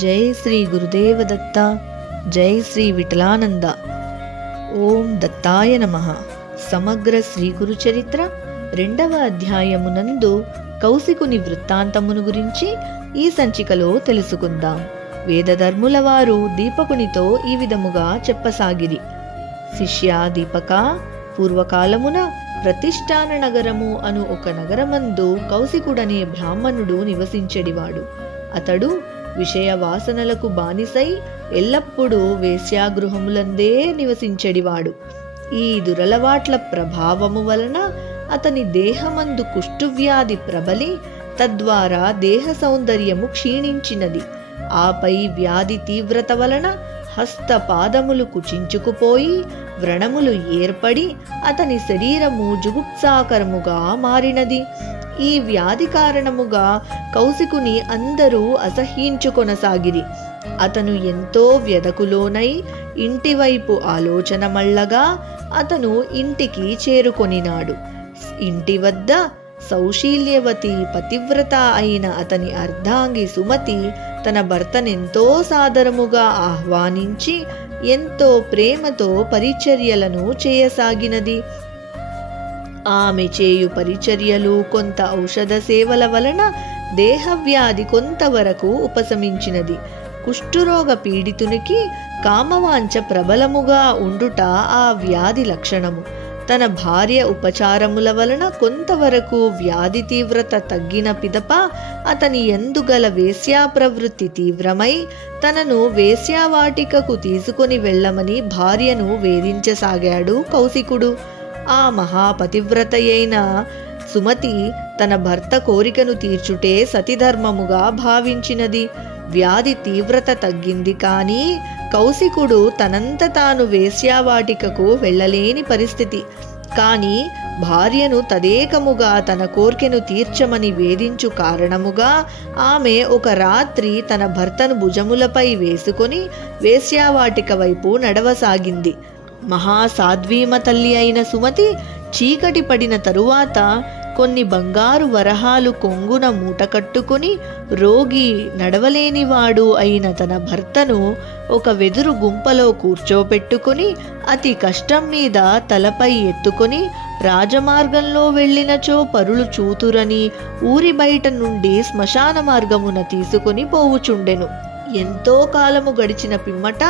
జై శ్రీ గురుదేవ దత్త. జై శ్రీ విఠలానంద. ఓం దత్తాయ నమః. సమగ్ర శ్రీ గురు చరిత్ర 2వ అధ్యాయమునందు కౌశికుని వృత్తాంతమును గురించి ఈ సంచికలో తెలుసుకుందాం. వేదధర్ముల వారు దీపకునితో ఈ విధముగా చెప్పసాగిరి. శిష్య దీపక, పూర్వకాలమున ప్రతిష్టాన నగరము అను ఒక నగరమందు కౌశికుడనే బ్రాహ్మణుడు నివసించెడివాడు. అతడు విషయ వాసనలకు బానిసై ఎల్లప్పుడూ వేశ్యాగృహములందే నివసించెడివాడు. ఈ దురలవాట్ల ప్రభావము వలన అతని దేహమందు కుష్ఠువ్యాధి ప్రబలి తద్వారా దేహ సౌందర్యము క్షీణించినది. ఆపై వ్యాధి తీవ్రత వలన హస్త పాదములు కుచించుకుపోయి వ్రణములు ఏర్పడి అతని శరీరము జుగుప్సాకరముగా మారినది. ఈ వ్యాధి కారణముగా కౌశికుని అందరూ అసహ్యించుకొనసాగిరి. అతను ఎంతో వ్యధకులోనై ఇంటివైపు ఆలోచన మళ్ళగా అతను ఇంటికి చేరుకొనినాడు. ఇంటి వద్ద సౌశీల్యవతి పతివ్రత అయిన అతని అర్ధాంగి సుమతి తన భర్తనెంతో సాదరముగా ఆహ్వానించి ఎంతో ప్రేమతో పరిచర్యలను చేయసాగినది. ఆమె చేయు పరిచర్యలు కొంత ఔషధ సేవల వలన దేహవ్యాధి కొంతవరకు ఉపశమించినది. కుష్ఠురోగ పీడితునికి కామవాంఛ ప్రబలముగా ఉండుట ఆ వ్యాధి లక్షణము. తన భార్య ఉపచారముల వలన కొంతవరకు వ్యాధి తీవ్రత తగ్గిన పిదప అతని యందుగల వేశ్యా ప్రవృత్తి తీవ్రమై తనను వేశ్యావాటికకు తీసుకొని వెళ్ళమని భార్యను వేధించసాగాడు కౌశికుడు. ఆ మహాపతివ్రతయైన సుమతి తన భర్త కోరికను తీర్చుటే సతిధర్మముగా భావించినది. వ్యాధి తీవ్రత తగ్గింది, కానీ కౌశికుడు తనంత తాను వేశ్యావాటికకు వెళ్ళలేని పరిస్థితి. కానీ భార్యను తదేకముగా తన కోర్కెను తీర్చమని వేధించు కారణముగా ఆమె ఒక రాత్రి తన భర్తను భుజములపై వేసుకొని వేశ్యావాటిక వైపు నడవసాగింది. మహాసాధ్వీమ తల్లి అయిన సుమతి చీకటి పడిన తరువాత కొన్ని బంగారు వరహాలు కొంగున మూట కట్టుకుని రోగి నడవలేనివాడు అయిన తన భర్తను ఒక వెదురు గుంపలో కూర్చోపెట్టుకుని అతి కష్టం మీద తలపై ఎత్తుకొని రాజమార్గంలో వెళ్ళినచో పరులు చూతురని ఊరి బయట నుండి శ్మశాన మార్గమున తీసుకుని పోవుచుండెను. ఎంతో కాలము గడిచిన పిమ్మట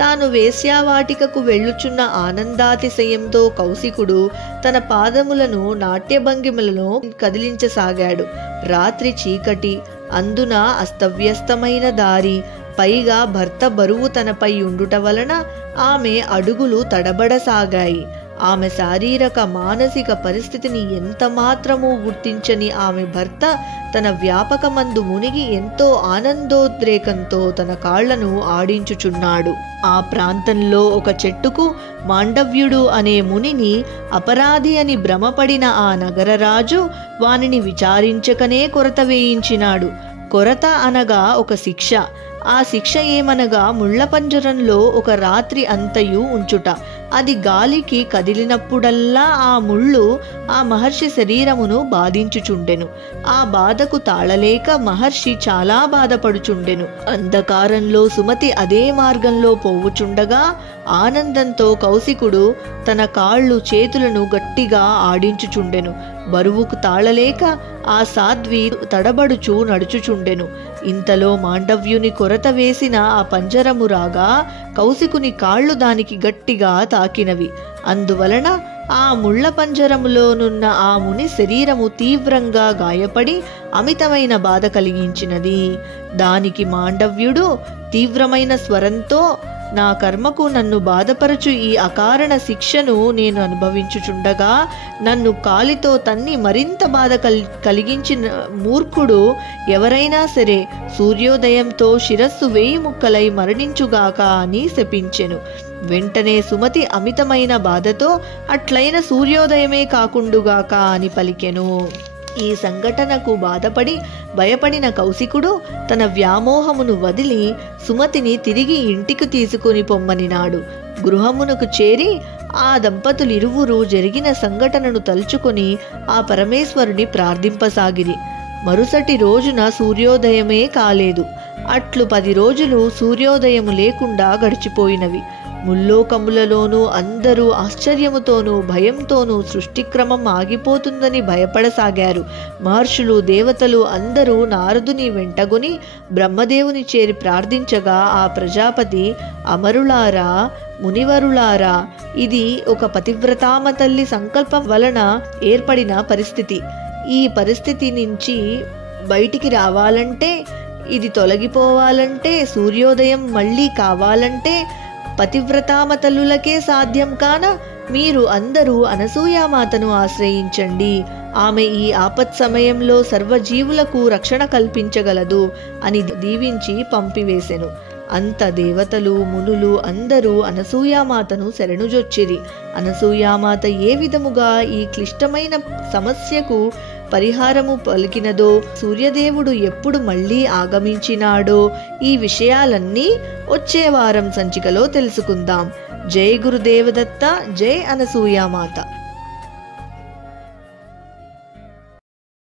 తాను వేశ్యావాటికకు వెళ్ళుచున్న ఆనందాతిశయంతో కౌశికుడు తన పాదములను నాట్యభంగిమలను కదిలించసాగాడు. రాత్రి చీకటి, అందున అస్తవ్యస్తమైన దారి, పైగా భర్త బరువు తనపై ఉండుట వలన ఆమె అడుగులు తడబడసాగాయి. ఆమె శారీరక మానసిక పరిస్థితిని ఎంత మాత్రమూ గుర్తించని ఆమె భర్త తన వ్యాపకమందు మునిగి ఎంతో ఆనందోద్రేకంతో తన కాళ్లను ఆడించుచున్నాడు. ఆ ప్రాంతంలో ఒక చెట్టుకు మాండవ్యుడు అనే మునిని అపరాధి అని భ్రమపడిన ఆ నగరరాజు వానిని విచారించకనే కొరత వేయించినాడు. కొరత అనగా ఒక శిక్ష. ఆ శిక్ష ఏమనగా ముళ్ల పంజరంలో ఒక రాత్రి అంతయు ఉంచుట. అది గాలికి కదిలినప్పుడల్లా ఆ ముళ్ళు ఆ మహర్షి శరీరమును బాధించుచుండెను. ఆ బాధకు తాళలేక మహర్షి చాలా బాధపడుచుండెను. అంధకారంలో సుమతి అదే మార్గంలో పోవుచుండగా ఆనందంతో కౌశికుడు తన కాళ్ళు చేతులను గట్టిగా ఆడించుచుండెను. బరువుకు తాళలేక ఆ సాధ్వి తడబడుచు నడుచుచుండెను. ఇంతలో మాండవ్యుని కొరత వేసిన ఆ పంజరము రాగా కౌశికుని కాళ్ళు దానికి గట్టిగా తాకినవి. అందువలన ఆ ముళ్ల పంజరములోనున్న ఆ ముని శరీరము తీవ్రంగా గాయపడి అమితమైన బాధ కలిగించినది. దానికి మాండవ్యుడు తీవ్రమైన స్వరంతో, నా కర్మకు నన్ను బాధపరచు ఈ అకారణ శిక్షను నేను అనుభవించుచుండగా నన్ను కాలితో తన్ని మరింత బాధ కలిగించిన మూర్ఖుడు ఎవరైనా సరే సూర్యోదయంతో శిరస్సు 1000 ముక్కలై మరణించుగాక అని శపించెను. వెంటనే సుమతి అమితమైన బాధతో అట్లైన సూర్యోదయమే కాకుండుగాక అని పలికెను. ఈ సంఘటనకు బాధపడి భయపడిన కౌశికుడు తన వ్యామోహమును వదిలి సుమతిని తిరిగి ఇంటికి తీసుకుని పొమ్మనినాడు. గృహమునకు చేరి ఆ దంపతులిరువురు జరిగిన సంఘటనను తలుచుకొని ఆ పరమేశ్వరుని ప్రార్థింపసాగిరి. మరుసటి రోజున సూర్యోదయమే కాలేదు. అట్లు 10 రోజులు సూర్యోదయము లేకుండా గడిచిపోయినవి. ముల్లోకములలోనూ అందరూ ఆశ్చర్యముతోనూ భయంతోనూ సృష్టిక్రమం ఆగిపోతుందని భయపడసాగారు. మహర్షులు దేవతలు అందరూ నారదుని వెంటగొని బ్రహ్మదేవుని చేరి ప్రార్థించగా ఆ ప్రజాపతి, అమరులారా, మునివరులారా, ఇది ఒక పతివ్రతామ తల్లి సంకల్పం వలన ఏర్పడిన పరిస్థితి. ఈ పరిస్థితి నుంచి బయటికి రావాలంటే, ఇది తొలగిపోవాలంటే, సూర్యోదయం మళ్ళీ కావాలంటే పతివ్రతామ తల్లులకే సాధ్యం కాన మీరు అందరూ అనసూయామాతను ఆశ్రయించండి. ఆమె ఈ ఆపత్ సమయంలో సర్వజీవులకు రక్షణ కల్పించగలదు అని దీవించి పంపివేసెను. అంత దేవతలు మునులు అందరూ అనసూయామాతను శరణుజొచ్చిరి. అనసూయామాత ఏ విధముగా ఈ క్లిష్టమైన సమస్యకు పరిహారము పలికినదో, సూర్యదేవుడు ఎప్పుడు మళ్ళీ ఆగమించినాడో, ఈ విషయాలన్నీ వచ్చే వారం సంచికలో తెలుసుకుందాం. జై గురుదేవదత్త, జై అనసూయామాత.